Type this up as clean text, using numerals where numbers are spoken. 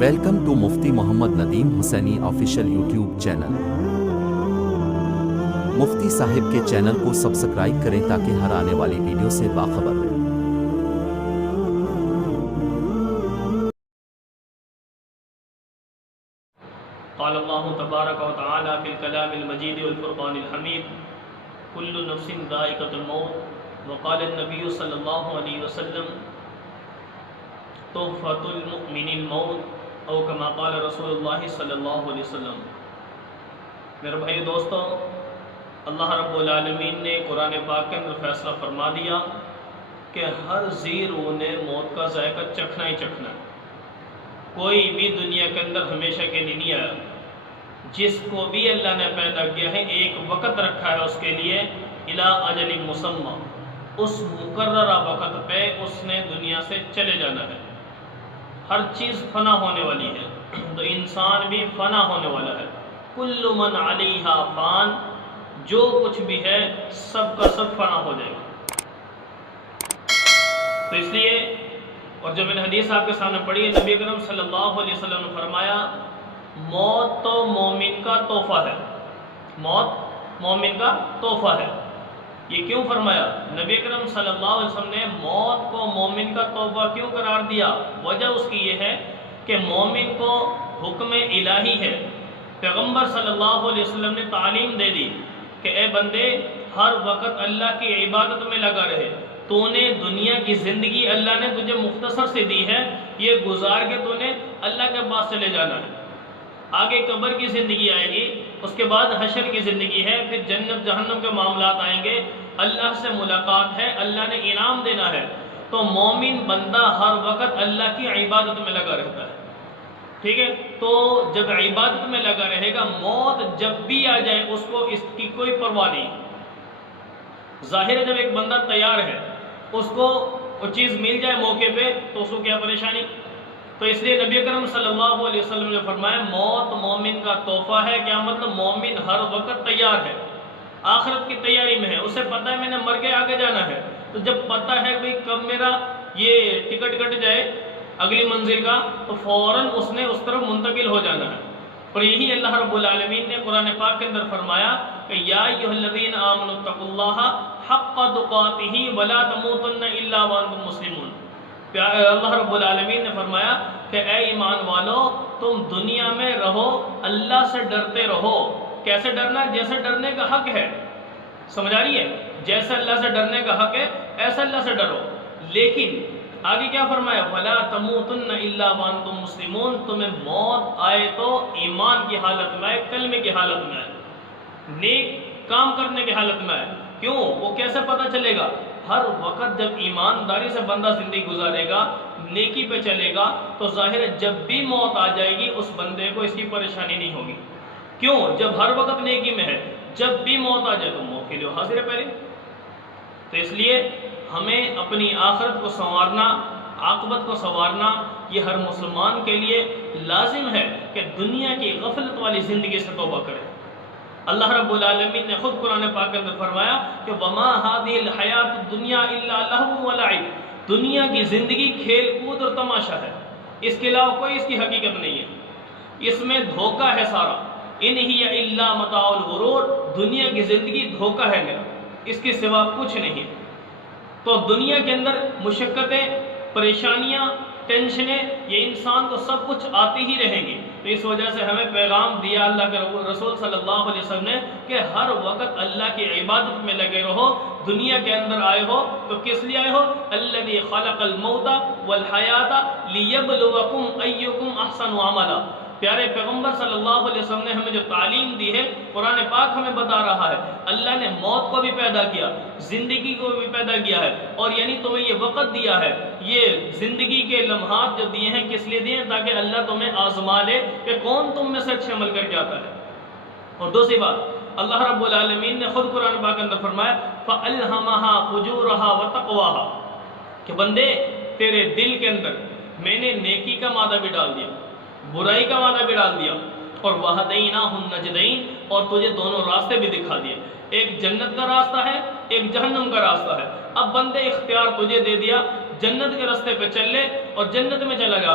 Welcome to Mufti Muhammad Nadeem Hussaini official YouTube channel. Mufti صاحب کے channel کو سبسکرائب کریں تاکہ ہر آنے والی ویڈیو سے باخبر رہیں۔ قال اللہ تبارک و تعالی فی الکلام المجید والفرقان الحمید کل نفس ذائقۃ الموت وقال النبی صلی اللہ علیہ وسلم تحفۃ المؤمن الموت او کما قال رسول اللہ صلی اللہ علیہ وسلم۔ میرے بھائی دوستو، اللہ رب العالمین نے قرآن پاک کے اندر فیصلہ فرما دیا کہ ہر ذی روح نے موت کا ذائقہ چکھنا ہی چکھنا ہے۔ کوئی بھی دنیا کے اندر ہمیشہ کے لیے نہیں آیا۔ جس کو بھی اللہ نے پیدا کیا ہے ایک وقت رکھا ہے اس کے لیے، الی اجل مسمى، اس مقررہ وقت پہ اس نے دنیا سے چلے جانا ہے۔ ہر چیز فنا ہونے والی ہے، تو انسان بھی فنا ہونے والا ہے۔ کل من علیہا فان، جو کچھ بھی ہے سب کا سب فنا ہو جائے گا۔ تو اس لیے، اور جب میں نے حدیث آپ کے سامنے پڑھی ہے، نبی اکرم صلی اللہ علیہ وسلم نے فرمایا موت تو مومن کا تحفہ ہے، موت مومن کا تحفہ ہے۔ یہ کیوں فرمایا؟ نبی اکرم صلی اللہ علیہ وسلم نے موت کو مومن کا تحفہ کیوں قرار دیا؟ وجہ اس کی یہ ہے کہ مومن کو حکم الہی ہے، پیغمبر صلی اللہ علیہ وسلم نے تعلیم دے دی کہ اے بندے ہر وقت اللہ کی عبادت میں لگا رہے۔ تو نے دنیا کی زندگی اللہ نے تجھے مختصر سے دی ہے، یہ گزار کے تو نے اللہ کے پاس چلے جانا ہے۔ آگے قبر کی زندگی آئے گی، اس کے بعد حشر کی زندگی ہے، پھر جنت جہنم کے معاملات آئیں گے، اللہ سے ملاقات ہے، اللہ نے انعام دینا ہے۔ تو مومن بندہ ہر وقت اللہ کی عبادت میں لگا رہتا ہے، ٹھیک ہے؟ تو جب عبادت میں لگا رہے گا، موت جب بھی آ جائے اس کو اس کی کوئی پرواہ نہیں۔ ظاہر ہے جب ایک بندہ تیار ہے، اس کو وہ چیز مل جائے موقع پہ تو اس کو کیا پریشانی؟ تو اس لیے نبی اکرم صلی اللہ علیہ وسلم نے فرمایا موت مومن کا تحفہ ہے۔ کیا مطلب؟ مومن ہر وقت تیار ہے، آخرت کی تیاری میں ہے، اسے پتہ ہے میں نے مر کے آگے جانا ہے۔ تو جب پتہ ہے بھئی کب میرا یہ ٹکٹ کٹ جائے اگلی منزل کا، تو فوراً اس نے اس طرف منتقل ہو جانا ہے۔ اور یہی اللہ رب العالمین نے قرآن پاک کے اندر فرمایا کہ یا ایھا الذین آمنوا اتقوا اللہ حق تقاتہ ولا تموتن الا وانتم مسلمون۔ اللہ رب العالمین نے فرمایا کہ اے ایمان والو، تم دنیا میں رہو، اللہ سے ڈرتے رہو۔ کیسے ڈرنا؟ جیسے ڈرنے کا حق ہے، سمجھ آ رہی ہے؟ جیسے اللہ سے ڈرنے کا حق ہے ایسا اللہ سے ڈرو۔ لیکن آگے کیا فرمایا؟ وَلَا تَمُوتُنَّ إِلَّا وَأَنْتُمْ مُسْلِمُونَ، تمہیں موت آئے تو ایمان کی حالت میں آئے، کلمے کی حالت میں آئے، نیک کام کرنے کی حالت میں آئے۔ کیوں؟ وہ کیسے پتہ چلے گا؟ ہر وقت جب ایمانداری سے بندہ زندگی گزارے گا، نیکی پہ چلے گا، تو ظاہر ہے جب بھی موت آ جائے گی اس بندے کو اس کی پریشانی نہیں ہوگی۔ کیوں؟ جب ہر وقت نیکی میں ہے، جب بھی موت آ جائے تو موت کے لیے حاضر ہے پہلے۔ تو اس لیے ہمیں اپنی آخرت کو سنوارنا، عاقبت کو سنوارنا، یہ ہر مسلمان کے لیے لازم ہے کہ دنیا کی غفلت والی زندگی سے توبہ کرے۔ اللہ رب العالمین نے خود قرآن پاک کے اندر فرمایا کہ وَمَا هَذِهِ الْحَيَاةُ الدُّنْيَا إِلَّا لَهْوٌ وَلَعِبٌ، دنیا کی زندگی کھیل کود اور تماشا ہے، اس کے علاوہ کوئی اس کی حقیقت نہیں ہے، اس میں دھوکہ ہے سارا۔ إِنْ هِيَ إِلَّا مَتَاعُ الْغُرُورِ، دنیا کی زندگی دھوکہ ہے میرا، اس کے سوا کچھ نہیں۔ تو دنیا کے اندر مشقتیں، پریشانیاں، ٹینشنیں، یہ انسان کو سب کچھ آتی ہی رہیں گی۔ تو اس وجہ سے ہمیں پیغام دیا اللہ کے رسول صلی اللہ علیہ وسلم نے کہ ہر وقت اللہ کی عبادت میں لگے رہو۔ دنیا کے اندر آئے ہو تو کس لیے آئے ہو؟ الذی خلق الموت والحیات لیبلوکم ایکم احسن عملا۔ پیارے پیغمبر صلی اللہ علیہ وسلم نے ہمیں جو تعلیم دی ہے، قرآن پاک ہمیں بتا رہا ہے اللہ نے موت کو بھی پیدا کیا، زندگی کو بھی پیدا کیا ہے، اور یعنی تمہیں یہ وقت دیا ہے، یہ زندگی کے لمحات جو دیے ہیں کس لیے دیے ہیں؟ تاکہ اللہ تمہیں آزما لے کہ کون تم میں سے اچھے عمل کر کے آتا ہے۔ اور دوسری بات، اللہ رب العالمین نے خود قرآن پاک کے اندر فرمایا فَأَلْهَمَهَا فُجُورَهَا وَتَقْوَاهَا، کہ بندے تیرے دل کے اندر میں نے نیکی کا مادہ بھی ڈال دیا، برائی کا مادہ بھی ڈال دیا، اور وَهَدَيْنَاهُ النَّجْدَيْنِ، اور تجھے دونوں راستے بھی دکھا دیے، ایک جنت کا راستہ ہے، ایک جہنم کا راستہ ہے۔ اب بندے اختیار تجھے دے دیا، جنت کے راستے پہ چل لے اور جنت میں چلا جا،